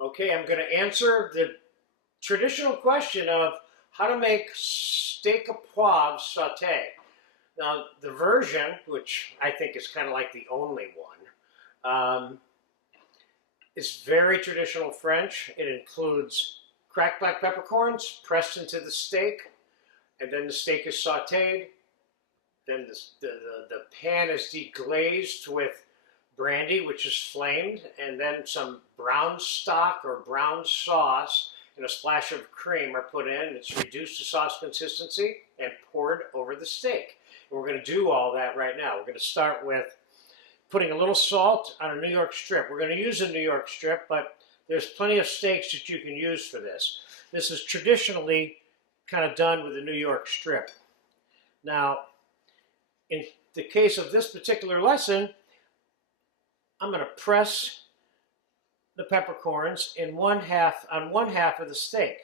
Okay, I'm going to answer the traditional question of how to make steak au poivre sauté. Now, the version, which I think is kind of like the only one, is very traditional French. It includes cracked black peppercorns pressed into the steak, and then the steak is sautéed. Then the pan is deglazed with brandy, which is flamed, and then some brown stock or brown sauce and a splash of cream are put in. It's reduced to sauce consistency and poured over the steak. And we're going to do all that right now. We're going to start with putting a little salt on a New York strip. We're going to use a New York strip, but there's plenty of steaks that you can use for this. This is traditionally kind of done with a New York strip. Now, in the case of this particular lesson, I'm going to press the peppercorns on one half of the steak.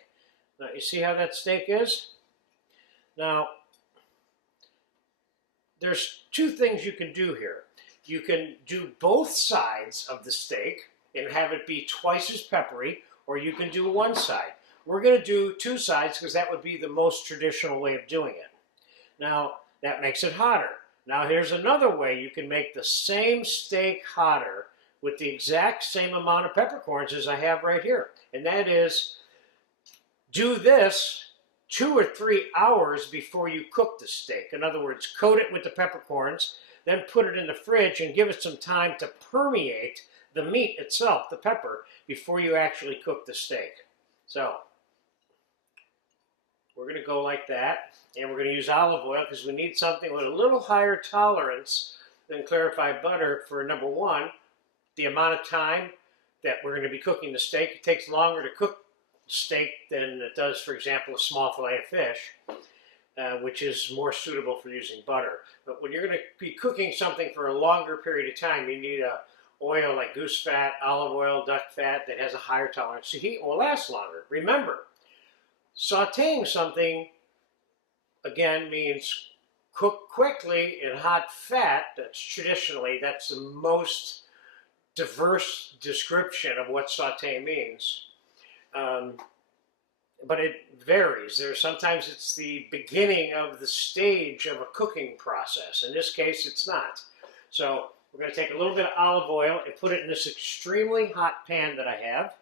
Now, you see how that steak is? Now, there's two things you can do here. You can do both sides of the steak and have it be twice as peppery, or you can do one side. We're going to do two sides because that would be the most traditional way of doing it. Now, that makes it hotter. Now, here's another way you can make the same steak hotter with the exact same amount of peppercorns as I have right here. And that is, do this 2 or 3 hours before you cook the steak. In other words, coat it with the peppercorns, then put it in the fridge and give it some time to permeate the meat itself, the pepper, before you actually cook the steak. So, we're going to go like that. And we're going to use olive oil because we need something with a little higher tolerance than clarified butter for, number one, the amount of time that we're going to be cooking the steak. It takes longer to cook steak than it does, for example, a small fillet of fish, which is more suitable for using butter. But when you're going to be cooking something for a longer period of time, you need a oil like goose fat, olive oil, duck fat that has a higher tolerance to heat and will last longer. Remember, sauteing something again means cook quickly in hot fat. That's the most diverse description of what saute means. But it varies. Sometimes it's the beginning of the stage of a cooking process. In this case, it's not. So we're going to take a little bit of olive oil and put it in this extremely hot pan that I have.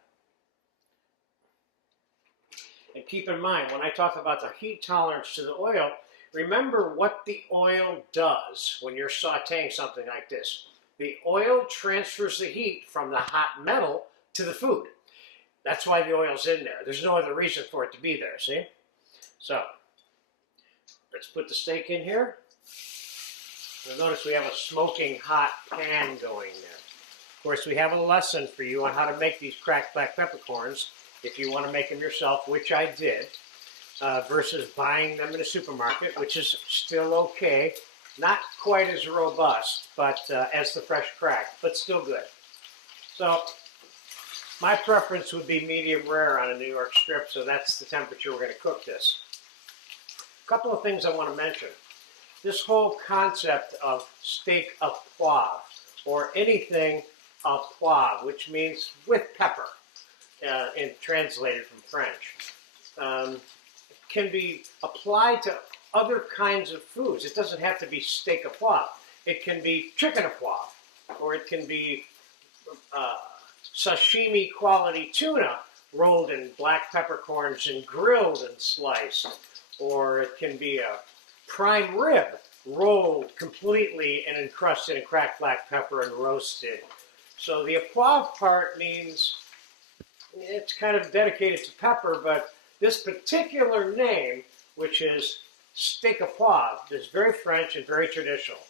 And keep in mind, when I talk about the heat tolerance to the oil, remember what the oil does when you're sauteing something like this. The oil transfers the heat from the hot metal to the food. That's why the oil's in there. There's no other reason for it to be there, see? So, let's put the steak in here. You'll notice we have a smoking hot pan going there. Of course, we have a lesson for you on how to make these cracked black peppercorns if you want to make them yourself, which I did, versus buying them in a supermarket, which is still okay. Not quite as robust, but as the fresh crack, but still good. So my preference would be medium rare on a New York strip, so that's the temperature we're going to cook this. A couple of things I want to mention. This whole concept of steak au poivre, or anything au poivre, which means with pepper, and translated from French, can be applied to other kinds of foods. It doesn't have to be steak au poivre. It can be chicken au poivre, or it can be sashimi quality tuna rolled in black peppercorns and grilled and sliced, or it can be a prime rib rolled completely and encrusted in cracked black pepper and roasted. So the au poivre part means it's kind of dedicated to pepper, but this particular name, which is steak au poivre, is very French and very traditional.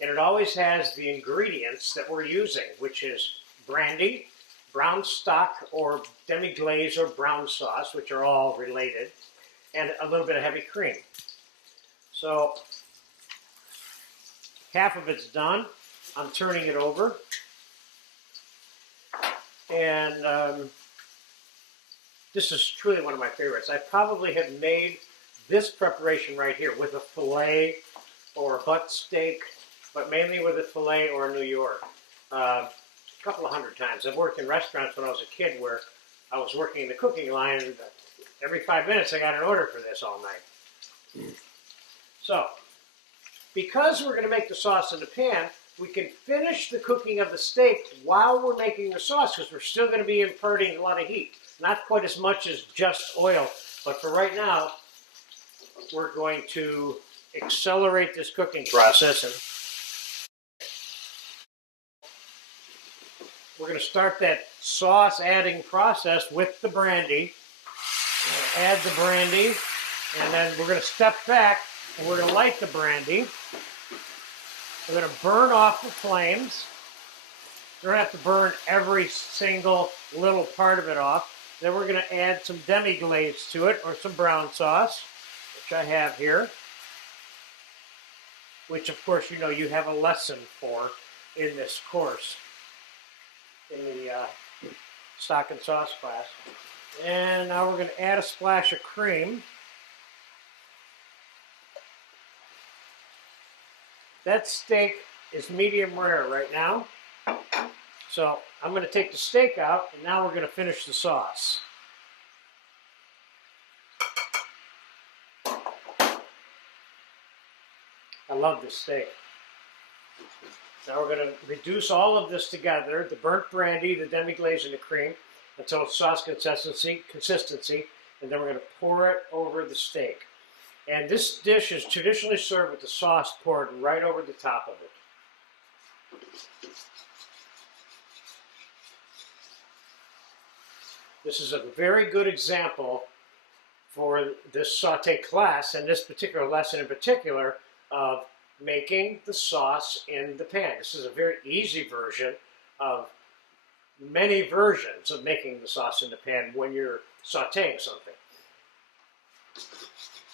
And it always has the ingredients that we're using, which is brandy, brown stock or demi-glaze or brown sauce, which are all related, and a little bit of heavy cream. So half of it's done. I'm turning it over. And this is truly one of my favorites. I probably have made this preparation right here with a filet or a butt steak, but mainly with a filet or a New York. A couple of hundred times. I've worked in restaurants when I was a kid where I was working in the cooking line, and every 5 minutes I got an order for this all night. So, because we're going to make the sauce in the pan, we can finish the cooking of the steak while we're making the sauce, because we're still going to be imparting a lot of heat. Not quite as much as just oil, but for right now, we're going to accelerate this cooking process. And we're going to start that sauce adding process with the brandy. Add the brandy, and then we're going to step back and we're going to light the brandy. We're going to burn off the flames. You don't have to burn every single little part of it off. Then we're going to add some demi-glaze to it, or some brown sauce, which I have here, which of course you know you have a lesson for in this course, in the stock and sauce class. And now we're going to add a splash of cream. That steak is medium rare right now. So I'm going to take the steak out, and now we're going to finish the sauce. I love this steak. Now we're going to reduce all of this together, the burnt brandy, the demi-glaze, and the cream, until it's sauce consistency, and then we're going to pour it over the steak. And this dish is traditionally served with the sauce poured right over the top of it. This is a very good example for this saute class, and this particular lesson in particular, of making the sauce in the pan. This is a very easy version of many versions of making the sauce in the pan when you're sauteing something.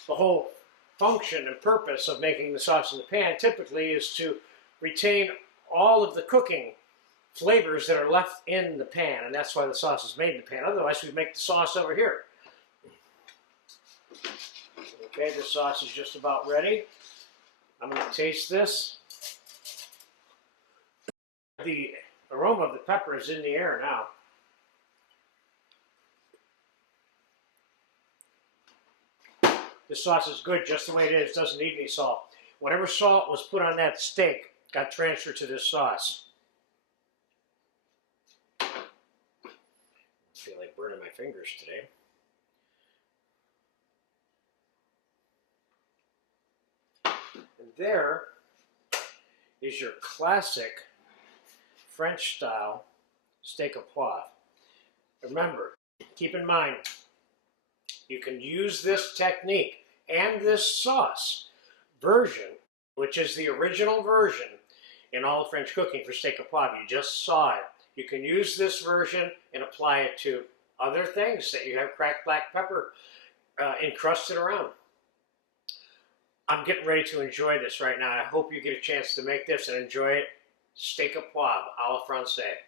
The whole function and purpose of making the sauce in the pan typically is to retain all of the cooking flavors that are left in the pan, and that's why the sauce is made in the pan. Otherwise, we'd make the sauce over here. Okay, the sauce is just about ready. I'm going to taste this. The aroma of the pepper is in the air now. This sauce is good just the way it is. Doesn't need any salt. Whatever salt was put on that steak got transferred to this sauce. I feel like burning my fingers today. And there is your classic French style steak au poivre. Remember, keep in mind, you can use this technique and this sauce version, which is the original version in all of French cooking for steak au poivre. You just saw it. You can use this version and apply it to other things that you have cracked black pepper encrusted around. I'm getting ready to enjoy this right now. I hope you get a chance to make this and enjoy it. Steak au poivre, à la française.